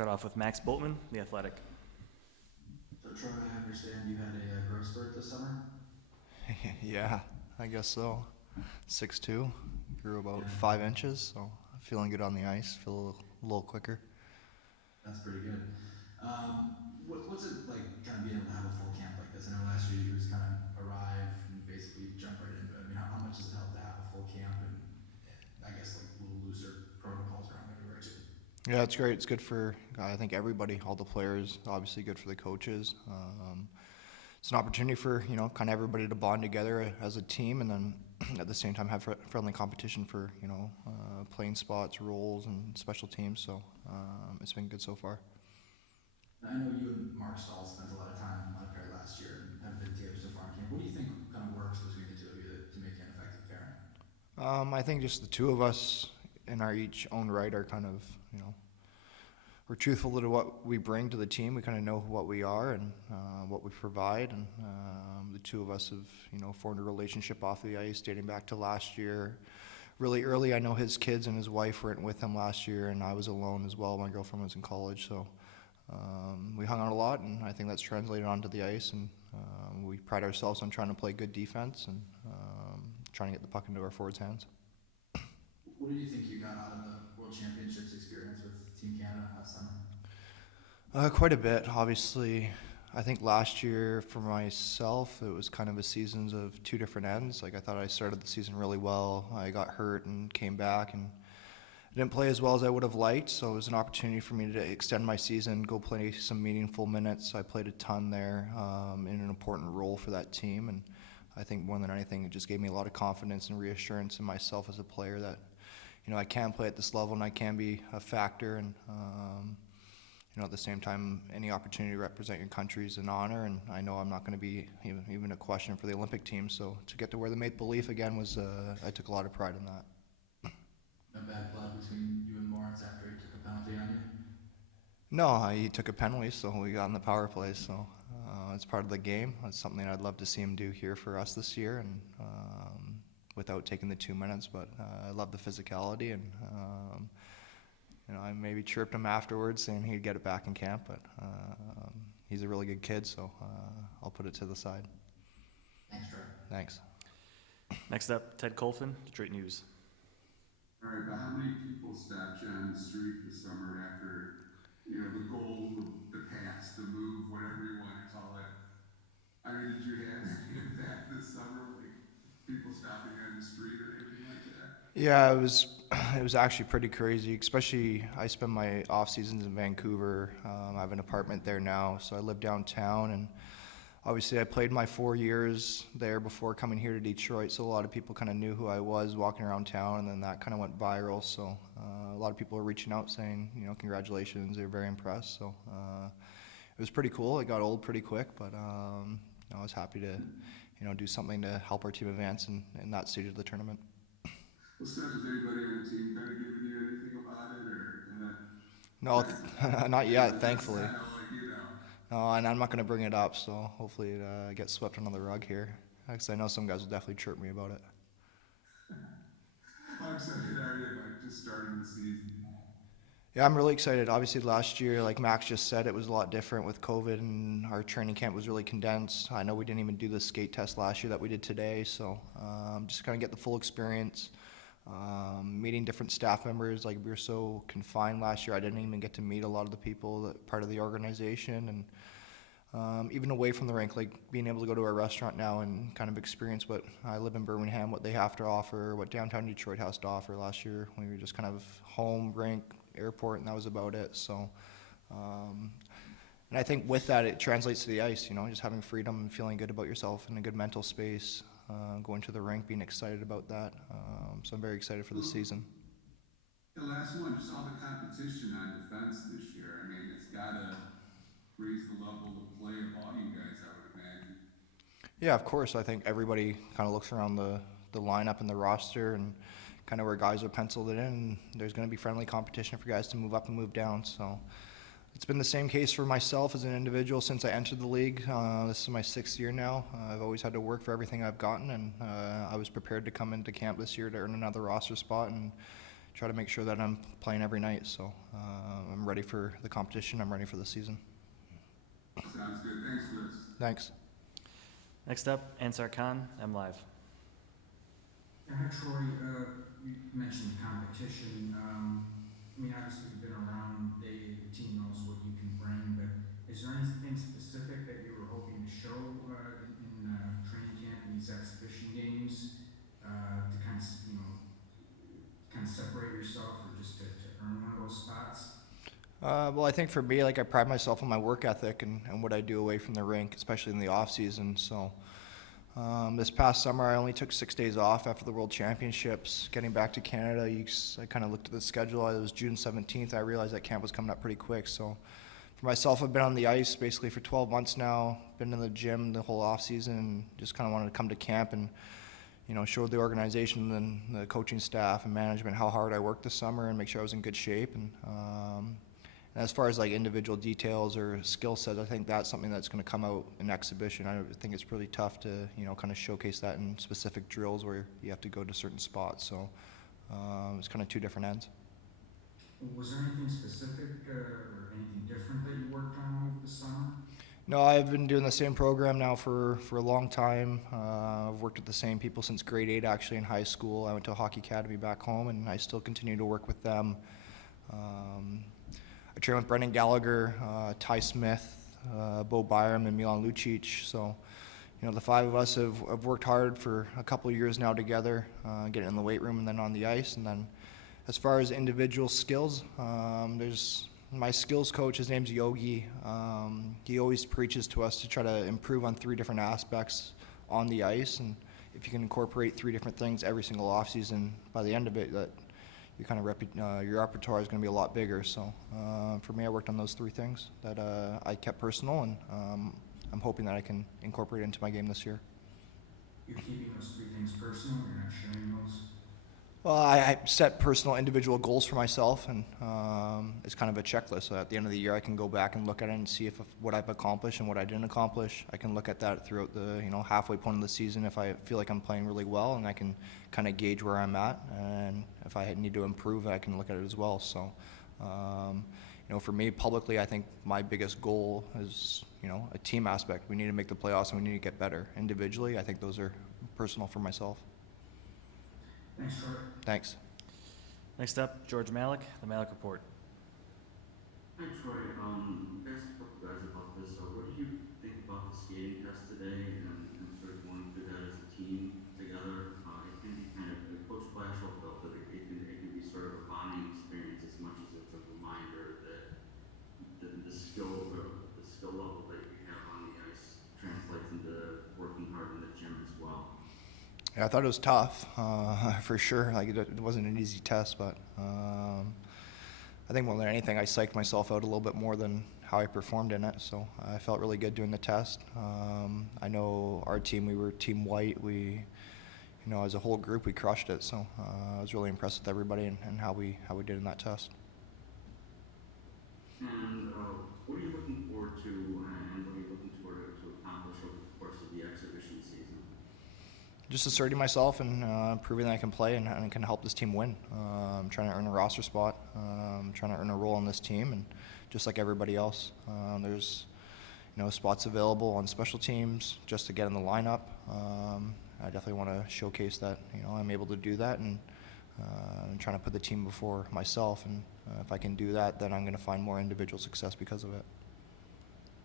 Start off with Max Boltman, The Athletic. So Troy, I understand you had a growth spurt this summer? Yeah, I guess so. 6'2", grew about Yeah, 5 inches, so feeling good on the ice, feel a little quicker. that's pretty good. What's it like kind of being able to have a full camp like this? I know last year you just kind of arrive and basically jump right into it. I mean, how much does it help to have a full camp and I guess like a little looser protocols around everywhere too? Yeah, it's great. It's good for, I think, everybody, all the players, obviously good for the coaches. It's an opportunity for, kind of everybody to bond together as a team, and then at the same time have friendly competition for, playing spots, roles, and special teams. So it's been good so far. I know you and Mark Stahl spent a lot of time on a pair last year and have been together so far in camp. What do you think kind of works between the two of you to make you an effective pairing? I think just the two of us in our each own right are kind of, we're truthful to what we bring to the team. We kind of know what we are and what we provide, and the two of us have, formed a relationship off the ice dating back to last year. Really early, I know his kids and his wife weren't with him last year, and I was alone as well. My girlfriend was in college, so we hung out a lot, and I think that's translated onto the ice. And we pride ourselves on trying to play good defense and trying to get the puck into our forwards' hands. What do you think you got out of the World Championships experience with Team Canada last summer? Quite a bit, obviously. I think last year for myself, it was kind of a seasons of two different ends. Like I thought I started the season really well. I got hurt and came back and didn't play as well as I would have liked. So it was an opportunity for me to extend my season, go play some meaningful minutes. I played a ton there in an important role for that team. And I think more than anything, it just gave me a lot of confidence and reassurance in myself as a player that, I can play at this level and I can be a factor. And at the same time, any opportunity to represent your country is an honor, and I know I'm not going to be even a question for the Olympic team. So to get to wear the Maple Leaf again was, I took a lot of pride in that. No bad blood between you and Lawrence after he took a penalty on you? No, he took a penalty, so we got in the power play. So it's part of the game. It's something I'd love to see him do here for us this year, and without taking the 2 minutes. But I love the physicality, and I maybe chirped him afterwards saying he'd get it back in camp, but he's a really good kid, so I'll put it to the side. Thanks, Troy. Thanks. Next up, Ted Colfin, Detroit News. All right, but how many people stopped you on the street this summer after, the goal, the pass, the move, whatever you want to call it? I mean, did you have any of that this summer, like people stopping you on the street or anything like that? Yeah, it was actually pretty crazy, especially I spend my off seasons in Vancouver. I have an apartment there now, so I live downtown, and obviously I played my 4 years there before coming here to Detroit, so a lot of people kind of knew who I was walking around town, and then that kind of went viral. So a lot of people were reaching out saying, congratulations, they're very impressed. So it was pretty cool. It got old pretty quick, but I was happy to do something to help our team advance in that stage of the tournament. Well, Steph, has anybody on the team kind of given you anything about it, or? No, not yet, thankfully. Kind of like, No, and I'm not going to bring it up, so hopefully it gets swept under the rug here. Because I know some guys will definitely chirp me about it. I'm excited, are you, about just starting the season? Yeah, I'm really excited. Obviously, last year, like Max just said, it was a lot different with COVID, and our training camp was really condensed. I know we didn't even do the skate test last year that we did today, so just kind of get the full experience. Meeting different staff members. Like, we were so confined last year, I didn't even get to meet a lot of the people that part of the organization, and even away from the rink, like being able to go to a restaurant now and kind of experience what I live in Birmingham, what they have to offer, what downtown Detroit has to offer. Last year we were just kind of home, rink, airport, and that was about it. So and I think with that it translates to the ice, just having freedom and feeling good about yourself in a good mental space, going to the rink, being excited about that. So I'm very excited for the season. The last one, just all the competition on defense this year. I mean, it's got to raise the level of play of all you guys, I would imagine. Yeah, of course. I think everybody kind of looks around the lineup and the roster and kind of where guys are penciled in, and there's going to be friendly competition for guys to move up and move down. So it's been the same case for myself as an individual since I entered the league. This is my 6th year now. I've always had to work for everything I've gotten, and I was prepared to come into camp this year to earn another roster spot and try to make sure that I'm playing every night. So I'm ready for the competition. I'm ready for the season. Sounds good. Thanks, Chris. Thanks. Next up, Ansar Khan, M Live. Hi, Troy. You mentioned competition. I mean, obviously you've been around, the team knows what you can bring, but is there anything specific that you were hoping to show in training camp and these exhibition games to kind of, kind of separate yourself or just to earn one of those spots? Well, I think for me, like I pride myself on my work ethic and what I do away from the rink, especially in the off season. So this past summer, I only took 6 days off after the World Championships. Getting back to Canada, I kind of looked at the schedule. It was June 17th. I realized that camp was coming up pretty quick. So for myself, I've been on the ice basically for 12 months now. Been in the gym the whole off season, and just kind of wanted to come to camp and show the organization and the coaching staff and management how hard I worked this summer and make sure I was in good shape. And as far as like individual details or skill sets, I think that's something that's going to come out in exhibition. I think it's really tough to kind of showcase that in specific drills where you have to go to certain spots. So it's kind of two different ends. Was there anything specific or anything different that you worked on over the summer? No, I've been doing the same program now for a long time. I've worked with the same people since grade 8 actually in high school. I went to a hockey academy back home, and I still continue to work with them. I train with Brendan Gallagher, Ty Smith, Bo Byram, and Milan Lucic. So, the 5 of us have worked hard for a couple of years now together, getting in the weight room and then on the ice. And then as far as individual skills, there's my skills coach, his name's Yogi. He always preaches to us to try to improve on 3 different aspects on the ice. And if you can incorporate 3 different things every single offseason, by the end of it, that your repertoire is going to be a lot bigger. So for me, I worked on those 3 things that I kept personal, and I'm hoping that I can incorporate into my game this year. You're keeping those 3 things personal, you're not sharing those? Well, I set personal individual goals for myself, and it's kind of a checklist. So at the end of the year, I can go back and look at it and see if what I've accomplished and what I didn't accomplish. I can look at that throughout the halfway point of the season if I feel like I'm playing really well, and I can kind of gauge where I'm at. And if I need to improve, I can look at it as well. So, for me, publicly, I think my biggest goal is a team aspect. We need to make the playoffs, and we need to get better. Individually, I think those are personal for myself. Thanks, Troy. Thanks. Next up, George Malik, the Malik Report. Hi Troy, you guys talked to guys about this. What do you think about the skating test today and sort of going through that as a team together? It can be kind of, Coach Blashill felt that it can be sort of a bonding experience as much as it's a reminder that the skill level that you have on the ice translates into working hard in the gym as well. Yeah, I thought it was tough, for sure. Like it wasn't an easy test, but I think more than anything, I psyched myself out a little bit more than how I performed in it. So I felt really good doing the test. I know our team, we were Team White. We, as a whole group, we crushed it. So I was really impressed with everybody and how we did in that test. And what are you looking forward to, and what are you looking forward to accomplish over the course of the exhibition season? Just asserting myself and proving that I can play and can help this team win. I'm trying to earn a roster spot. I'm trying to earn a role on this team, and just like everybody else, there's spots available on special teams just to get in the lineup. I definitely want to showcase that I'm able to do that, and I'm trying to put the team before myself. And if I can do that, then I'm going to find more individual success because of it.